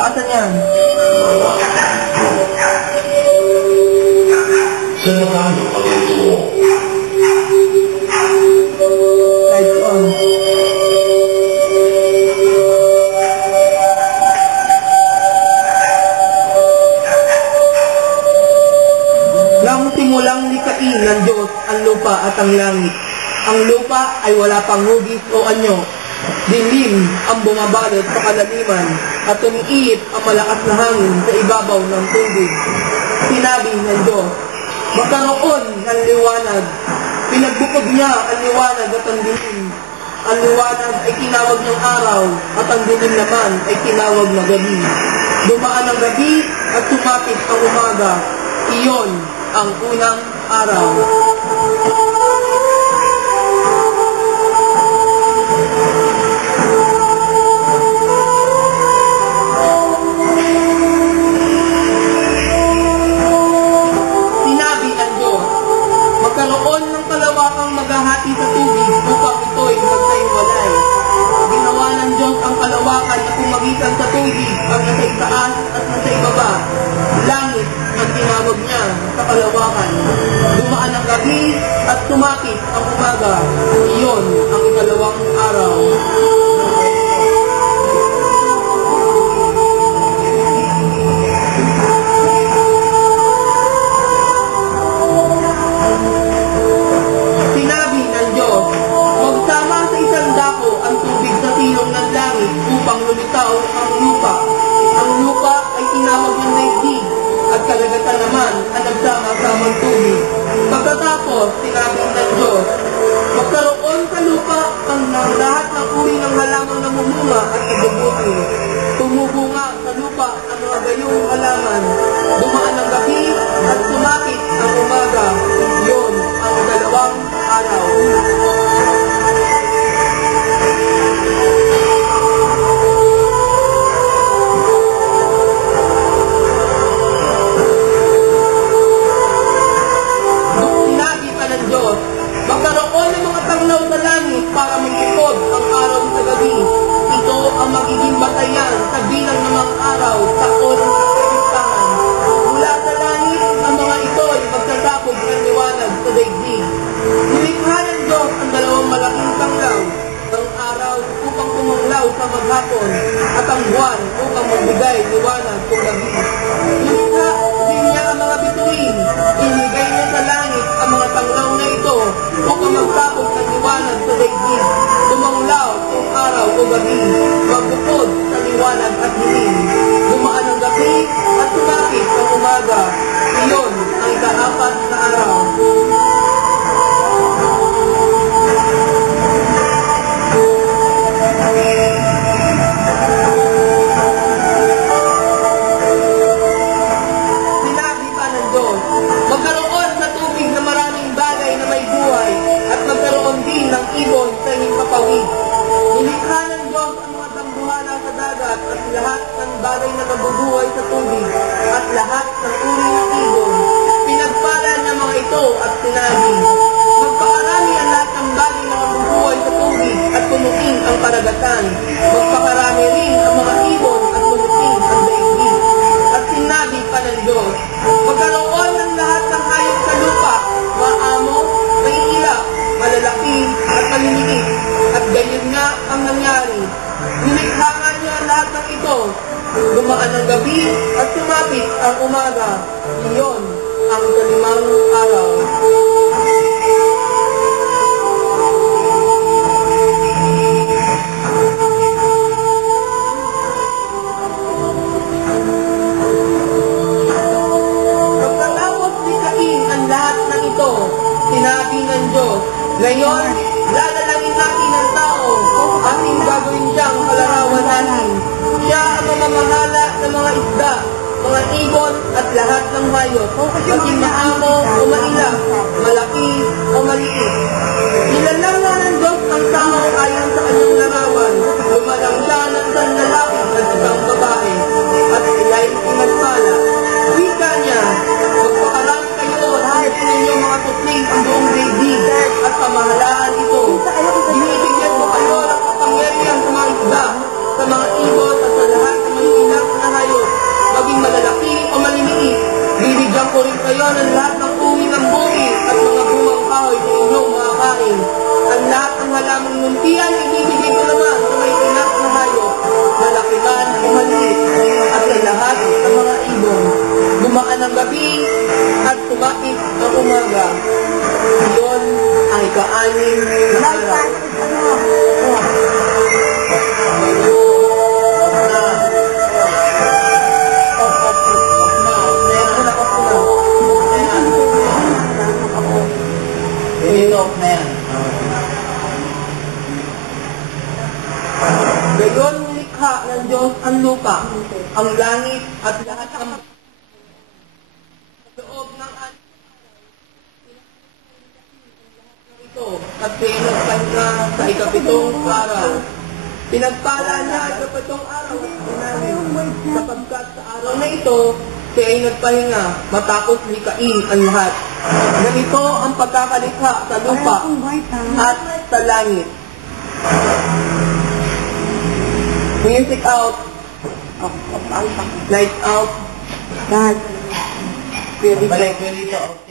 Saan yan? Saan na tayo pagtutungo? Lights on. Nang simulang likhain ng Diyos ang lupa at ang langit, ang lupa ay wala pang hugis o anyo. Dilim ang bumabalot sa kalaliman at umiihip ang malakas na hangin sa ibabaw ng tubig. Sinabi ng Diyos, magkaroon ng liwanag. Pinagbukod niya ang liwanag at ang dilim. Ang liwanag ay tinawag ng araw at ang dilim naman ay tinawag na gabi. Dumaan ang gabi at sumapit ang umaga. Iyon ang unang araw. Magkaroon ng kalawakang maghahati sa tubig upang ito'y magkaiwalay. Ginawa ng Diyos ang kalawakan na kumagitan sa tubig ang nasa itaas at nasa ibaba. Langit ang tinawag niya sa kalawakan. Dumaan ang gabi at sumakit ang umaga. Iyon ang ikalawang araw. Upang lumitaw ang lupa. Ang lupa ay tinawag ng daigdig at kalagatan naman ang nagsama-samang tubig. Pagkatapos, sinabi ng Diyos, magkaroon sa lupa ang lahat ng uri ng halamang namumunga at nabubuti. Tumubunga sa lupa ang mga gayong halaman. Dumaan ang gabi at sumakit ang umaga. Iyon ang dalawang araw. Magkaroon ng mga taglaw sa langit para magtukod ang araw sa gabi. Ito ang magiging batayan sa bilang ng mga araw sa oras ng kapistangan. Mula sa langit, ang mga ito ay magsasabog ng liwanag sa daigdig. Nilikha ng Diyos ang dalawang malaking taglaw, ang araw upang tumanglaw sa maghapon at ang buwan upang magbigay liwanag sa gabi. Nilikha din niya ang mga bituin. Inigay niya sa langit ang mga taglaw na ito upang magsabog ng liwanag sa daigdig. Tumanglaw kung araw o gabi, magbukod sa liwanag at dilim. Dumaan ang gabi at sumakit ang umaga. Iyon ang ikaapat na araw. Sinabi pa ng Diyos, magkaroon sa tubig na maraming bagay na may buhay at magkaroon din ng ibon sa himpapawid. Nilikha ng Diyos ang mga tambuhala sa dagat at lahat ng bagay na nabubuhay sa tubig at lahat ng uri ng ibon. Pinagpala niya mga ito at sinabi, magpakarami ang lahat ng bagay na nabubuhay sa tubig at punuin ang karagatan. Magpakarami rin ang mga ibon at punuin ang daigdig. At sinabi pa ng Diyos, magkaroon ng lahat ng hayop sa lupa, maamo, may ilap, malalaki at maliliit. At gayon nga ang nangyari. Nilikha nga niya lahat ng ito. Dumaan ang gabi at sumapit ang umaga. Iyon ang kalimang araw. Pagkatapos likhain ang lahat ng ito, sinabi ng Diyos, ngayon, dadalangin natin ang tao at gagawin siyang kalarawan natin. Siya ang mamamahala ng mga isda, mga ibon at lahat ng hayop, maging maamo o mailap, malaki o maliit. Nilalang nga ng Diyos ang tao ayon sa kanyang larawan. Lumalang siya ng isang lalaki at isang babae, at sila'y pinagpala. Wika niya, magpakarami kayo at hanapin ninyo mga tukling ang buong daigdig at pamahalaan ito. Binibigyan ko kayo ng kapangyarihan sa mga isda, sa mga ibon at sa lahat ng mga inak na Yan ibibigay ko naman sa may inak na hayop, malaki man o maliit, at sa lahat ng mga ibon. Dumaan ang gabi at sumapit ang umaga. Iyon ay ika-anim na araw. Gayon nilikha ng Diyos ang lupa, ang langit at lahat ng loob ng ito at pinagpahinga sa ikapitong araw. Pinagpala niya ang ikapitong araw at sinabi, sapagkat sa araw na ito, siya ay nagpahinga matapos likain ang lahat. Ganito ang pagkakalikha sa lupa at sa langit. Music out. Lights out. God. Pwede to.